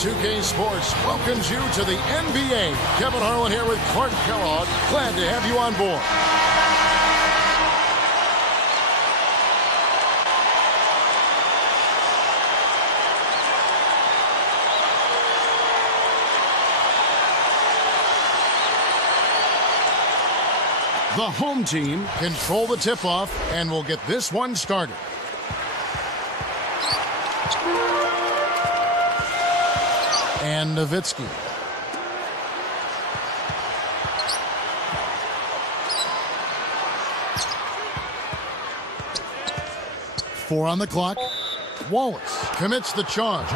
2K Sports welcomes you to the NBA. Kevin Harlan here with Clark Kellogg. Glad to have you on board. The home team control the tip-off and will get this one started. And Nowitzki. Four on the clock. Wallace commits the charge.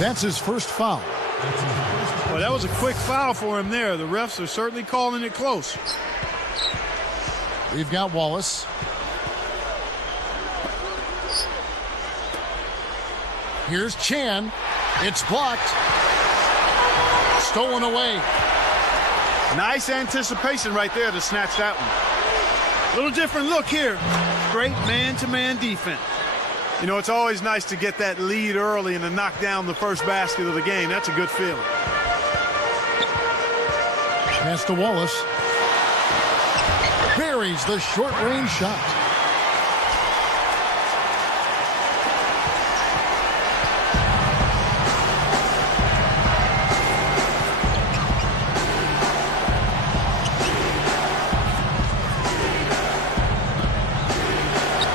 That's his first foul. Well, that was a quick foul for him there. The refs are certainly calling it close. We've got Wallace. Here's Chan. It's blocked. Stolen away. Nice anticipation right there to snatch that one. Little different look here. Great man-to-man defense. You know, it's always nice to get that lead early and to knock down the first basket of the game. That's a good feeling. Pass to Wallace. Buries the short-range shot.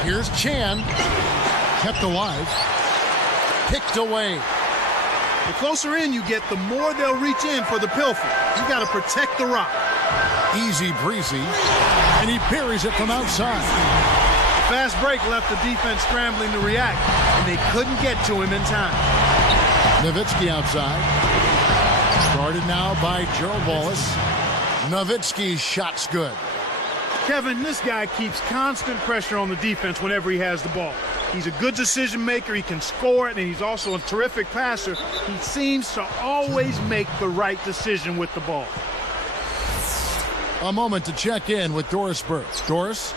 Here's Chan. Kept alive. Picked away. The closer in you get, the more they'll reach in for the pilfer. You got to protect the rock. Easy breezy. And he buries it from outside. The fast break left the defense scrambling to react, and they couldn't get to him in time. Nowitzki outside. Guarded now by Gerald Wallace. Nowitzki's shot's good. Kevin, this guy keeps constant pressure on the defense whenever he has the ball. He's a good decision maker, he can score it, and he's also a terrific passer. He seems to always make the right decision with the ball. A moment to check in with Doris Burke. Doris?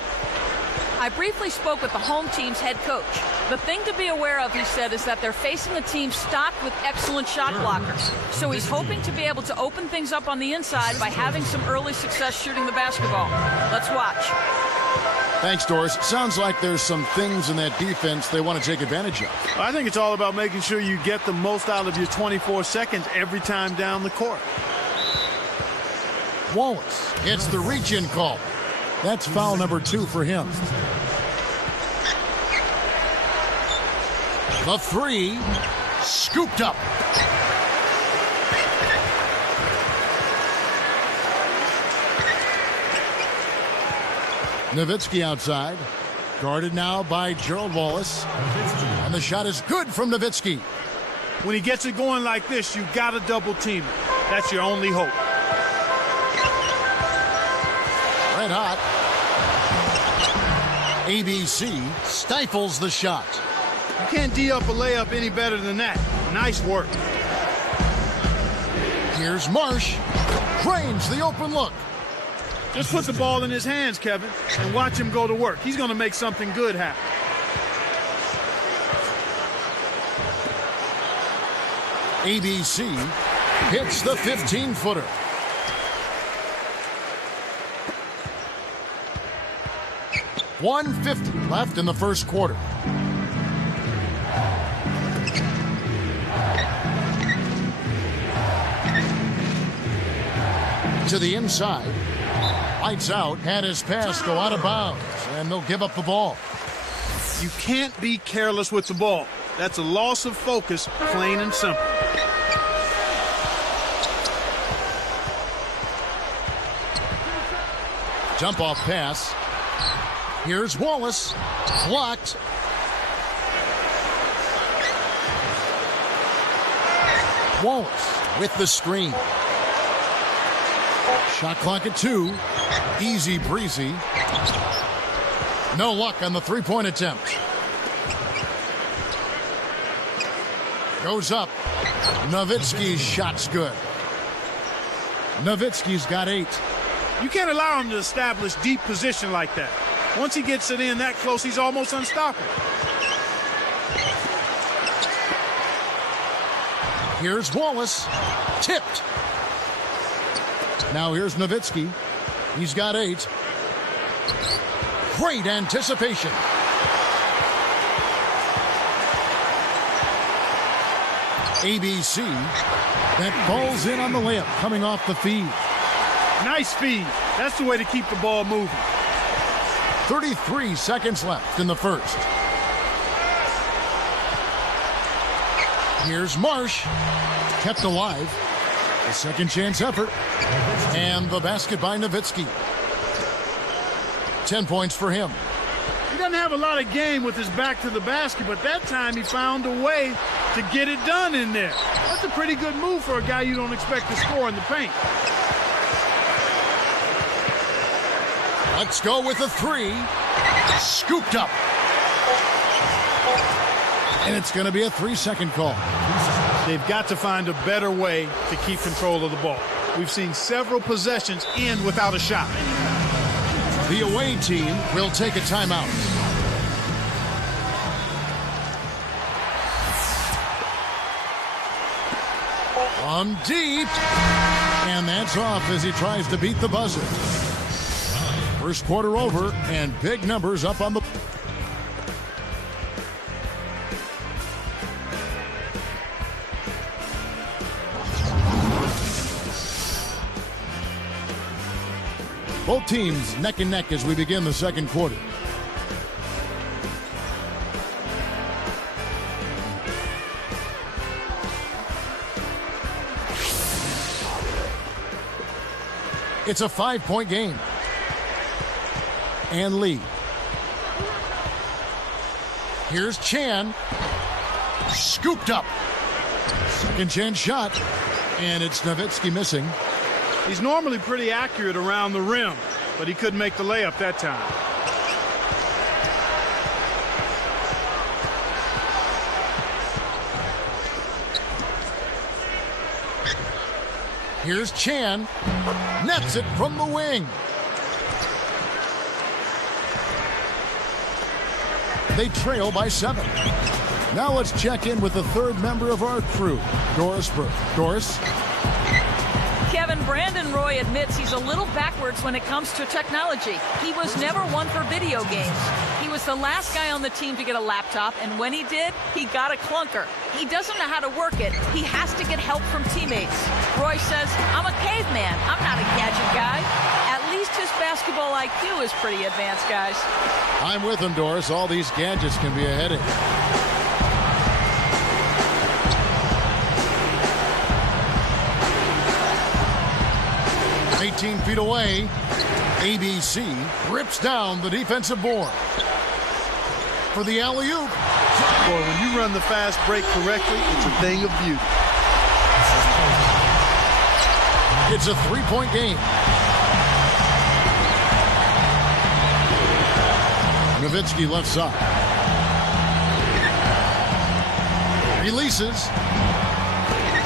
I briefly spoke with the home team's head coach. The thing to be aware of, he said, is that they're facing a team stocked with excellent shot blockers. So he's hoping to be able to open things up on the inside by having some early success shooting the basketball. Let's watch. Thanks, Doris. Sounds like there's some things in that defense they want to take advantage of. I think it's all about making sure you get the most out of your 24 seconds every time down the court. Wallace gets the reach-in call. That's foul number 2 for him. The three, scooped up. Nowitzki outside. Guarded now by Gerald Wallace. And the shot is good from Nowitzki. When he gets it going like this, you got to double team it. That's your only hope. Red hot. ABC stifles the shot. You can't D up a layup any better than that. Nice work. Here's Marsh. Drains the open look. Just put the ball in his hands, Kevin, and watch him go to work. He's going to make something good happen. ABC hits the 15-footer. .150 left in the first quarter. To the inside. Lights out. Had his pass go out of bounds. And they'll give up the ball. You can't be careless with the ball. That's a loss of focus, plain and simple. Jump off pass. Here's Wallace. Blocked. Wallace with the screen. Shot clock at 2. Easy breezy. No luck on the three-point attempt. Goes up. Nowitzki's shot's good. Nowitzki's got 8. You can't allow him to establish deep position like that. Once he gets it in that close, he's almost unstoppable. Here's Wallace. Tipped. Now here's Nowitzki. He's got 8. Great anticipation. ABC. That falls in on the layup coming off the feed. Nice speed. That's the way to keep the ball moving. 33 seconds left in the first. Here's Marsh. Kept alive. A second chance effort. And the basket by Nowitzki. 10 points for him. He doesn't have a lot of game with his back to the basket, but that time he found a way to get it done in there. That's a pretty good move for a guy you don't expect to score in the paint. Let's go with a 3. Scooped up. And it's going to be a 3-second call. They've got to find a better way to keep control of the ball. We've seen several possessions end without a shot. The away team will take a timeout. On deep. And that's off as he tries to beat the buzzer. First quarter over, and big numbers up on the... Both teams neck and neck as we begin the second quarter. It's a 5-point game. And Lee. Here's Chan. Scooped up. Second chance shot. And it's Nowitzki missing. He's normally pretty accurate around the rim, but he couldn't make the layup that time. Here's Chan. Nets it from the wing. They trail by 7. Now let's check in with the third member of our crew, Doris Burke. Doris? Kevin, Brandon Roy admits he's a little backwards when it comes to technology. He was never one for video games. He was the last guy on the team to get a laptop, and when he did, he got a clunker. He doesn't know how to work it. He has to get help from teammates. Roy says, I'm a caveman. I'm not a gadget guy. At least his basketball IQ is pretty advanced, guys. I'm with him, Doris. All these gadgets can be a headache. 18 feet away, ABC rips down the defensive board. For the alley-oop. Boy, when you run the fast break correctly, it's a thing of beauty. It's a 3-point game. Nowitzki left side. Releases.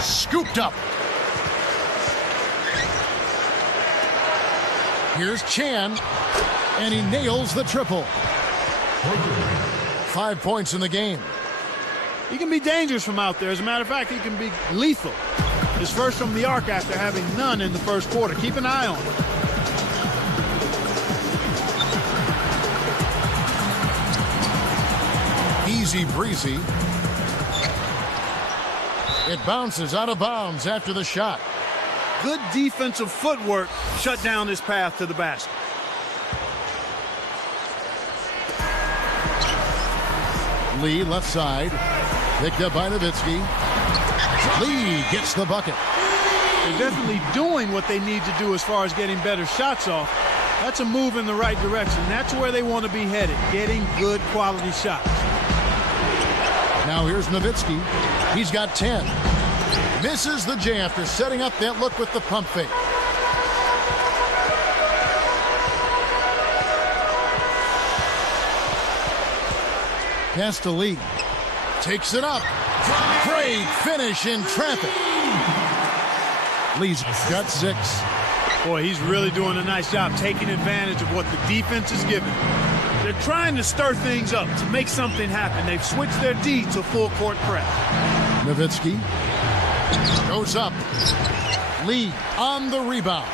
Scooped up. Here's Chan, and he nails the triple. 5 points in the game. He can be dangerous from out there. As a matter of fact, he can be lethal. His first from the arc after having none in the first quarter. Keep an eye on him. Easy breezy. It bounces out of bounds after the shot. Good defensive footwork shut down his path to the basket. Lee left side. Picked up by Nowitzki. Lee gets the bucket. They're definitely doing what they need to do as far as getting better shots off. That's a move in the right direction. That's where they want to be headed, getting good quality shots. Now here's Nowitzki. He's got 10. Misses the J after setting up that look with the pump fake. Pass to Lee. Takes it up. Great finish in traffic. Lee's got 6. Boy, he's really doing a nice job taking advantage of what the defense is giving. They're trying to stir things up to make something happen. They've switched their D to full court press. Nowitzki. Goes up. Lee on the rebound.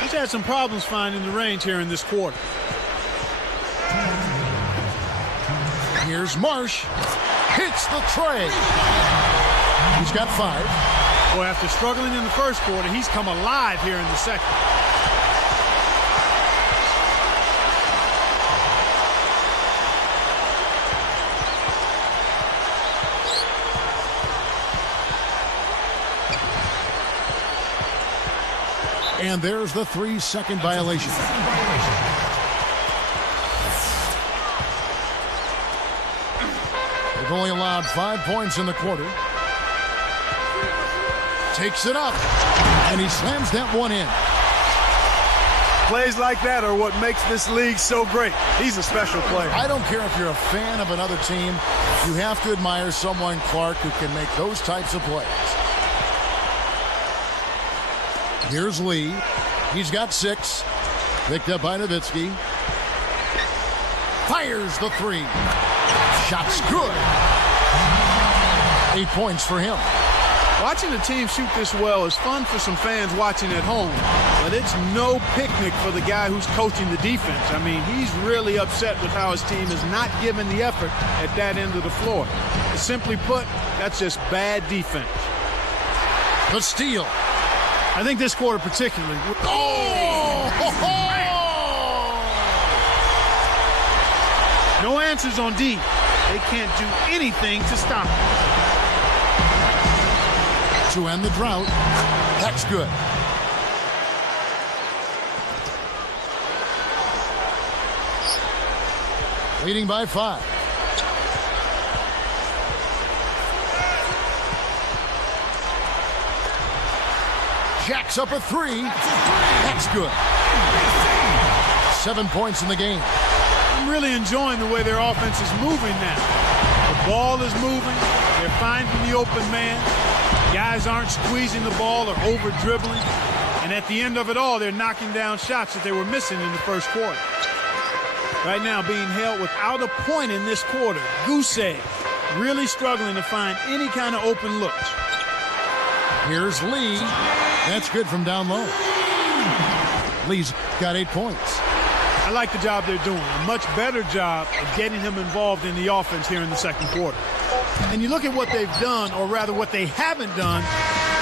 He's had some problems finding the range here in this quarter. Here's Marsh. Hits the tray. He's got 5. Boy, after struggling in the first quarter, he's come alive here in the second. And there's the 3-second violation. They've only allowed 5 points in the quarter. Takes it up, and he slams that one in. Plays like that are what makes this league so great. He's a special player. I don't care if you're a fan of another team. You have to admire someone, Clark, who can make those types of plays. Here's Lee. He's got 6. Picked up by Nowitzki. Fires the 3. Shot's good. 8 points for him. Watching the team shoot this well is fun for some fans watching at home, but it's no picnic for the guy who's coaching the defense. I mean, he's really upset with how his team is not giving the effort at that end of the floor. Simply put, that's just bad defense. The steal. I think this quarter particularly. No answers on D. They can't do anything to stop him. To end the drought. That's good. Leading by 5. Jacks up a 3. That's good. 7 points in the game. I'm really enjoying the way their offense is moving now. The ball is moving. They're finding the open man. Guys aren't squeezing the ball or over-dribbling. And at the end of it all, they're knocking down shots that they were missing in the first quarter. Right now, being held without a point in this quarter. Goose egg. Really struggling to find any kind of open looks. Here's Lee. That's good from down low. Lee's got 8 points. I like the job they're doing. A much better job of getting him involved in the offense here in the second quarter. And you look at what they've done, or rather what they haven't done,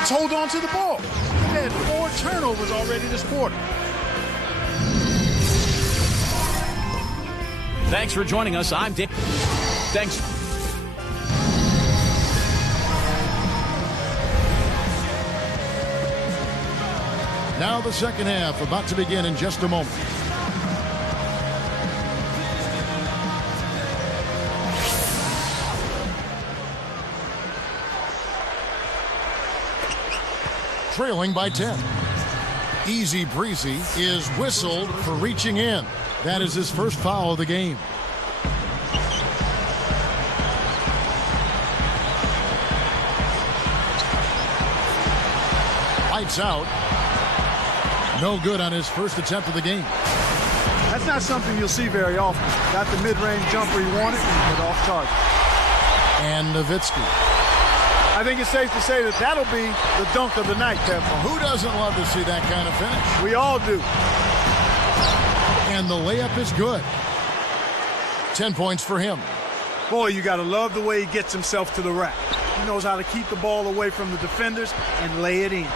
is hold on to the ball. They've had 4 turnovers already this quarter. Thanks for joining us. I'm Dick. Thanks. Now the second half about to begin in just a moment. Trailing by 10. Easy Breezy is whistled for reaching in. That is his first foul of the game. Lights out. No good on his first attempt of the game. That's not something you'll see very often. Got the mid-range jumper he wanted and put off target. And Nowitzki. I think it's safe to say that that'll be the dunk of the night, Kevin. Who doesn't love to see that kind of finish? We all do. And the layup is good. 10 points for him. Boy, you got to love the way he gets himself to the rack. He knows how to keep the ball away from the defenders and lay it in.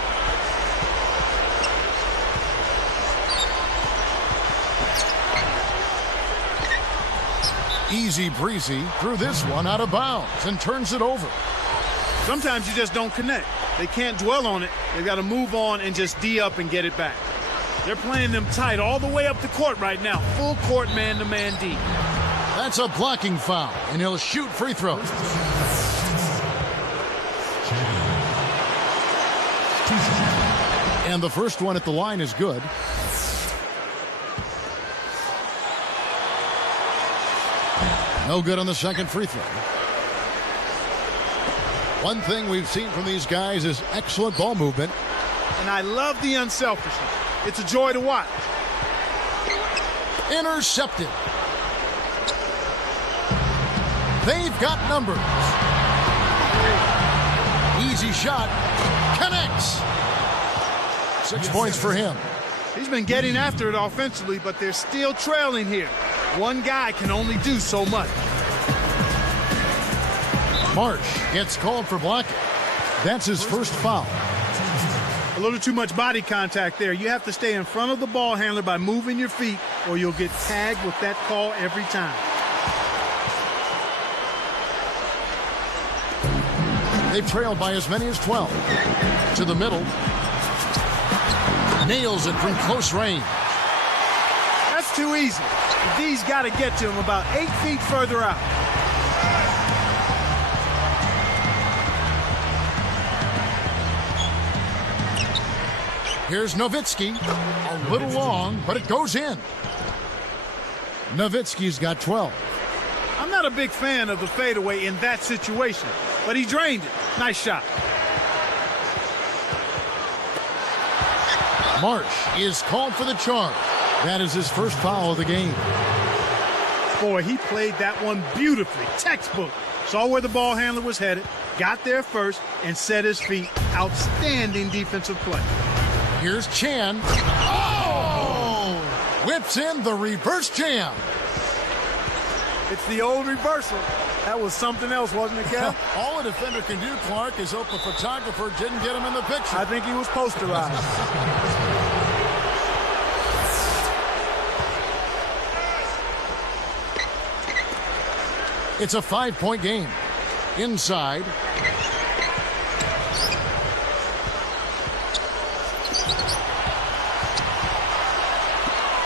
Easy Breezy threw this one out of bounds and turns it over. Sometimes you just don't connect. They can't dwell on it. They've got to move on and just D up and get it back. They're playing them tight all the way up the court right now. Full court man-to-man D. That's a blocking foul, and he'll shoot free throws. And the first one at the line is good. No good on the second free throw. One thing we've seen from these guys is excellent ball movement. And I love the unselfishness. It's a joy to watch. Intercepted. They've got numbers. Easy shot. Connects. 6 points for him. He's been getting after it offensively, but they're still trailing here. One guy can only do so much. Marsh gets called for blocking. That's his first foul. A little too much body contact there. You have to stay in front of the ball handler by moving your feet, or you'll get tagged with that call every time. They trailed by as many as 12. To the middle. Nails it from close range. That's too easy. The D's got to get to him about 8 feet further out. Here's Nowitzki. A little long, but it goes in. Nowitzki's got 12. I'm not a big fan of the fadeaway in that situation, but he drained it. Nice shot. Marsh is called for the charge. That is his first foul of the game. Boy, he played that one beautifully. Textbook. Saw where the ball handler was headed, got there first, and set his feet. Outstanding defensive play. Here's Chan. Oh! Whips in the reverse jam. It's the old reversal. That was something else, wasn't it, Kev? All a defender can do, Clark, is hope the photographer didn't get him in the picture. I think he was posterized. It's a 5-point game. Inside.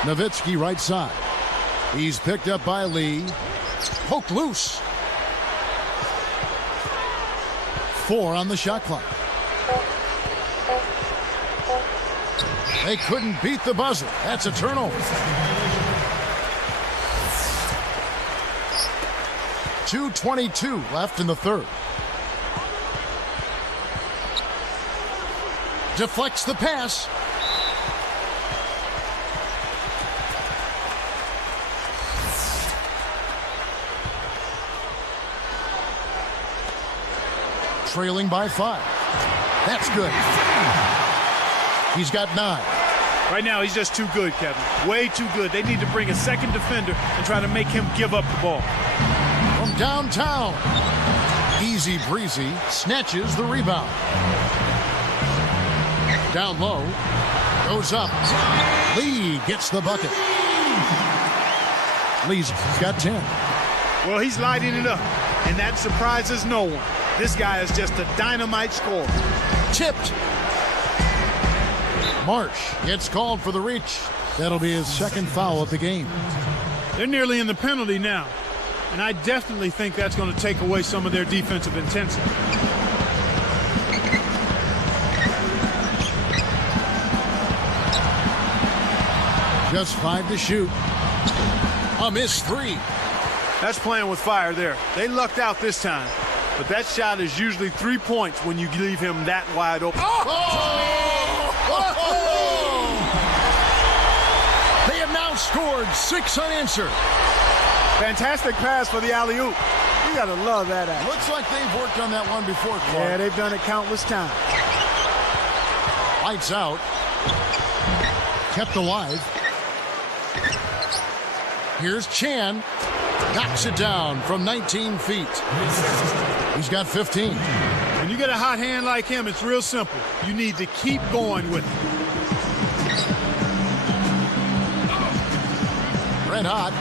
Nowitzki right side. He's picked up by Lee. Poked loose. 4 on the shot clock. They couldn't beat the buzzer. That's a turnover. 2:22 left in the third. Deflects the pass. Trailing by 5. That's good. He's got 9. Right now, he's just too good, Kevin. Way too good. They need to bring a second defender and try to make him give up the ball. From downtown. Easy breezy. Snatches the rebound. Down low. Goes up. Lee gets the bucket. Lee's got 10. Well, he's lighting it up, and that surprises no one. This guy is just a dynamite scorer. Tipped. Marsh gets called for the reach. That'll be his second foul of the game. They're nearly in the penalty now, and I definitely think that's going to take away some of their defensive intensity. Just 5 to shoot. A missed 3. That's playing with fire there. They lucked out this time, but that shot is usually 3 points when you leave him that wide open. They have now scored 6 unanswered. Fantastic pass for the alley-oop. You got to love that act. Looks like they've worked on that one before, Clark. Yeah, they've done it countless times. Lights out. Kept alive. Here's Chan. Knocks it down from 19 feet. He's got 15. When you get a hot hand like him, it's real simple. You need to keep going with it. Red hot.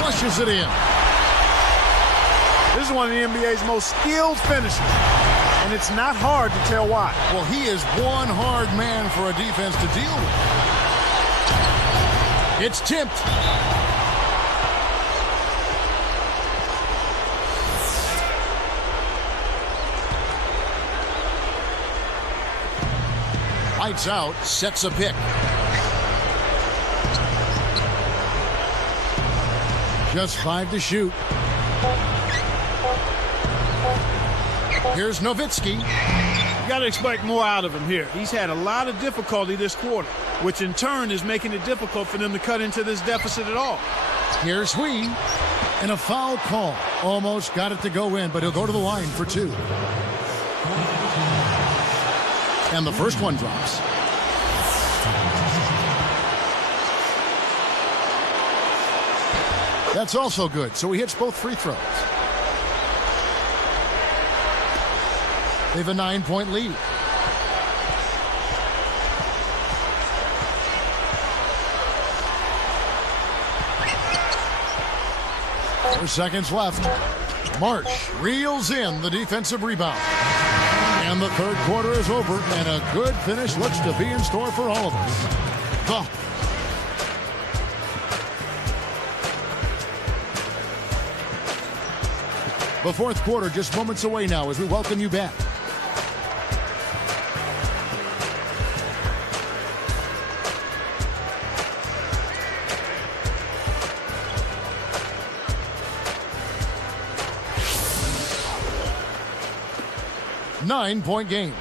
Flushes it in. This is one of the NBA's most skilled finishers, and it's not hard to tell why. Well, he is one hard man for a defense to deal with. It's tipped. Lights out, sets a pick. Just 5 to shoot. Here's Nowitzki. You got to expect more out of him here. He's had a lot of difficulty this quarter, which in turn is making it difficult for them to cut into this deficit at all. Here's Hui. And a foul call. Almost got it to go in, but he'll go to the line for 2. And the first one drops. That's also good, so he hits both free throws. They have a 9-point lead. Seconds left. Marsh reels in the defensive rebound. And the third quarter is over, and a good finish looks to be in store for all of us. The fourth quarter just moments away now as we welcome you back. Nine-point game.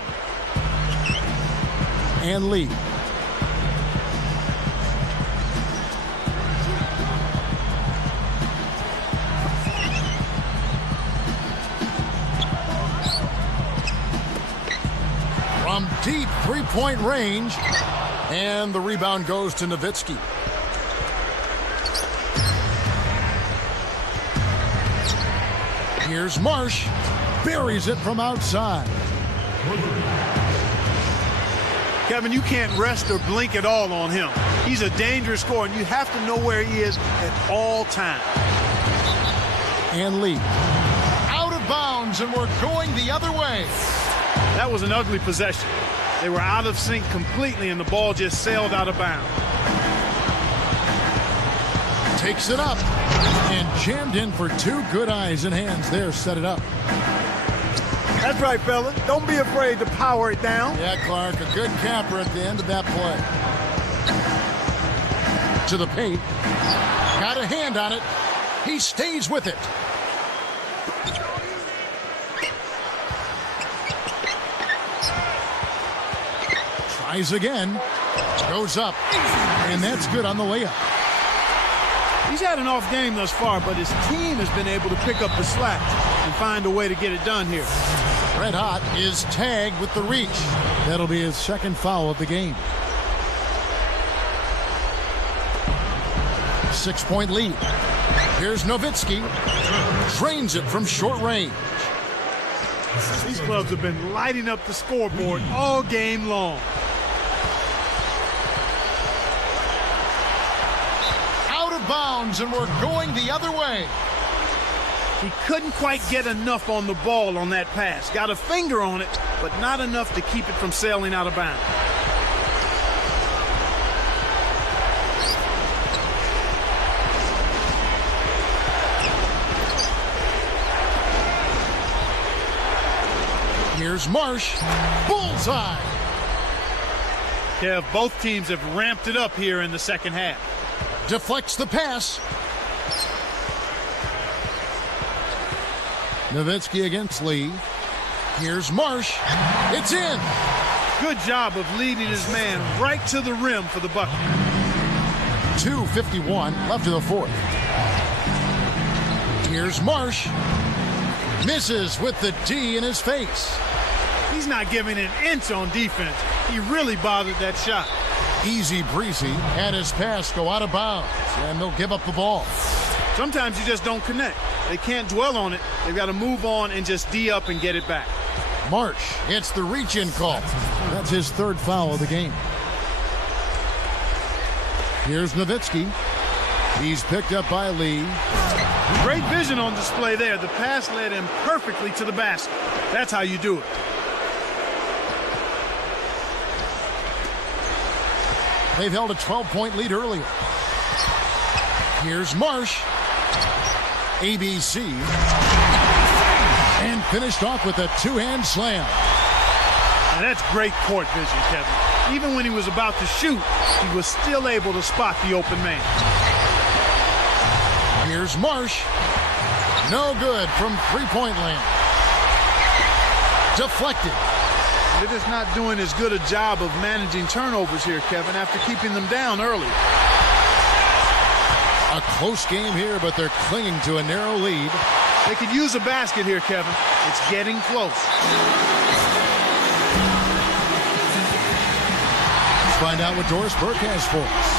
And lead. From deep three-point range. And the rebound goes to Nowitzki. Here's Marsh. Buries it from outside. Kevin, you can't rest or blink at all on him. He's a dangerous scorer, and you have to know where he is at all times. And Lee. Out of bounds, and we're going the other way. That was an ugly possession. They were out of sync completely, and the ball just sailed out of bounds. Takes it up. And jammed in for two good eyes and hands there. Set it up. That's right, fella. Don't be afraid to power it down. Yeah, Clark, a good capper at the end of that play. To the paint. Got a hand on it. He stays with it. Tries again. Goes up. And that's good on the layup. He's had an off game thus far, but his team has been able to pick up the slack and find a way to get it done here. Red Hot is tagged with the reach. That'll be his second foul of the game. 6-point lead. Here's Nowitzki. Drains it from short range. These clubs have been lighting up the scoreboard all game long. Out of bounds, and we're going the other way. He couldn't quite get enough on the ball on that pass. Got a finger on it, but not enough to keep it from sailing out of bounds. Here's Marsh. Bullseye. Kev, both teams have ramped it up here in the second half. Deflects the pass. Nowitzki against Lee. Here's Marsh. It's in. Good job of leading his man right to the rim for the bucket. 2:51 left in the fourth. Here's Marsh. Misses with the D in his face. He's not giving an inch on defense. He really bothered that shot. Easy breezy. Had his pass go out of bounds, and they'll give up the ball. Sometimes you just don't connect. They can't dwell on it. They've got to move on and just D up and get it back. Marsh hits the reach-in call. That's his third foul of the game. Here's Nowitzki. He's picked up by Lee. Great vision on display there. The pass led him perfectly to the basket. That's how you do it. They've held a 12-point lead earlier. Here's Marsh. ABC. And finished off with a two-hand slam. Now that's great court vision, Kevin. Even when he was about to shoot, he was still able to spot the open man. Here's Marsh. No good from three-point land. Deflected. They're just not doing as good a job of managing turnovers here, Kevin, after keeping them down early. A close game here, but they're clinging to a narrow lead. They could use a basket here, Kevin. It's getting close. Let's find out what Doris Burke has for us.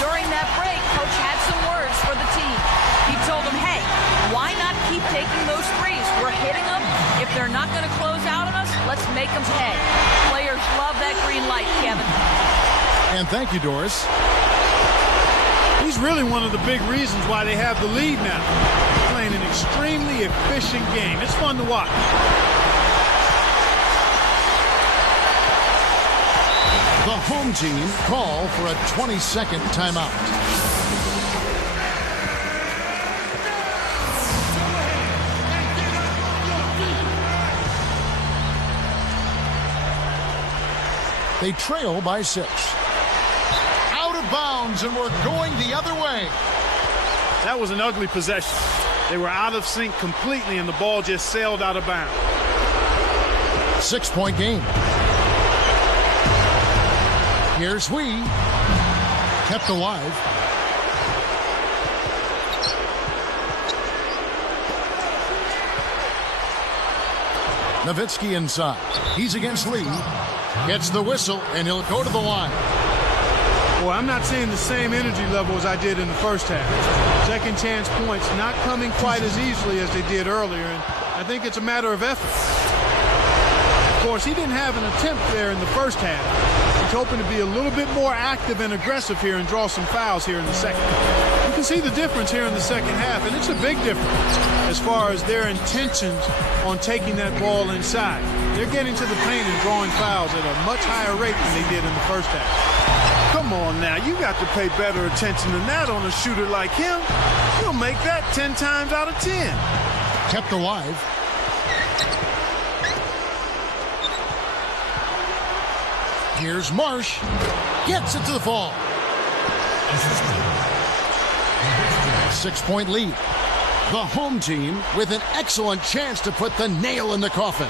During that break, Coach had some words for the team. He told them, hey, why not keep taking those threes? We're hitting them. If they're not going to close out on us, let's make them pay. Players love that green light, Kevin. And thank you, Doris. He's really one of the big reasons why they have the lead now. Playing an extremely efficient game. It's fun to watch. The home team call for a 20-second timeout. They trail by 6. Out of bounds, and we're going the other way. That was an ugly possession. They were out of sync completely, and the ball just sailed out of bounds. 6-point game. Here's Wee. Kept alive. Nowitzki inside. He's against Lee. Gets the whistle, and he'll go to the line. Well, I'm not seeing the same energy level as I did in the first half. Second chance points not coming quite as easily as they did earlier, and I think it's a matter of effort. Of course, he didn't have an attempt there in the first half. He's hoping to be a little bit more active and aggressive here and draw some fouls here in the second. You can see the difference here in the second half, and it's a big difference as far as their intentions on taking that ball inside. They're getting to the paint and drawing fouls at a much higher rate than they did in the first half. Come on now, you got to pay better attention than that on a shooter like him. He'll make that 10 times out of 10. Kept alive. Here's Marsh. Gets it to the fall. 6-point lead. The home team with an excellent chance to put the nail in the coffin.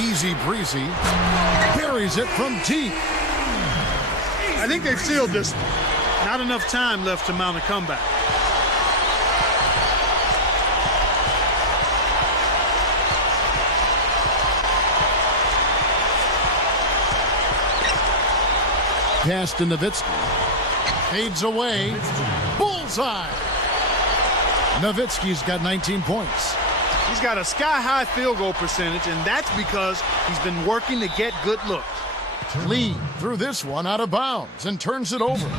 Easy breezy. Buries it from deep. I think they've sealed this. Not enough time left to mount a comeback. Pass to Nowitzki. Fades away. Bullseye. Nowitzki's got 19 points. He's got a sky-high field goal percentage, and that's because he's been working to get good looks. Lee threw this one out of bounds and turns it over.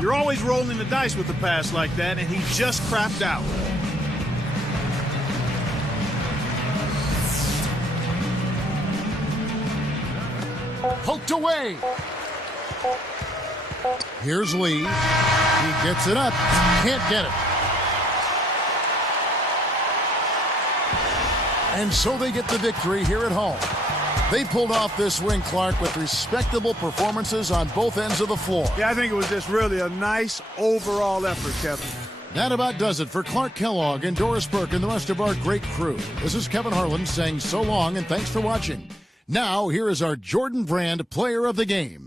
You're always rolling the dice with a pass like that, and he just crapped out. Poked away. Here's Lee. He gets it up. Can't get it. And so they get the victory here at home. They pulled off this win, Clark, with respectable performances on both ends of the floor. Yeah, I think it was just really a nice overall effort, Kevin. That about does it for Clark Kellogg and Doris Burke and the rest of our great crew. This is Kevin Harlan saying so long and thanks for watching. Now, here is our Jordan Brand Player of the Game.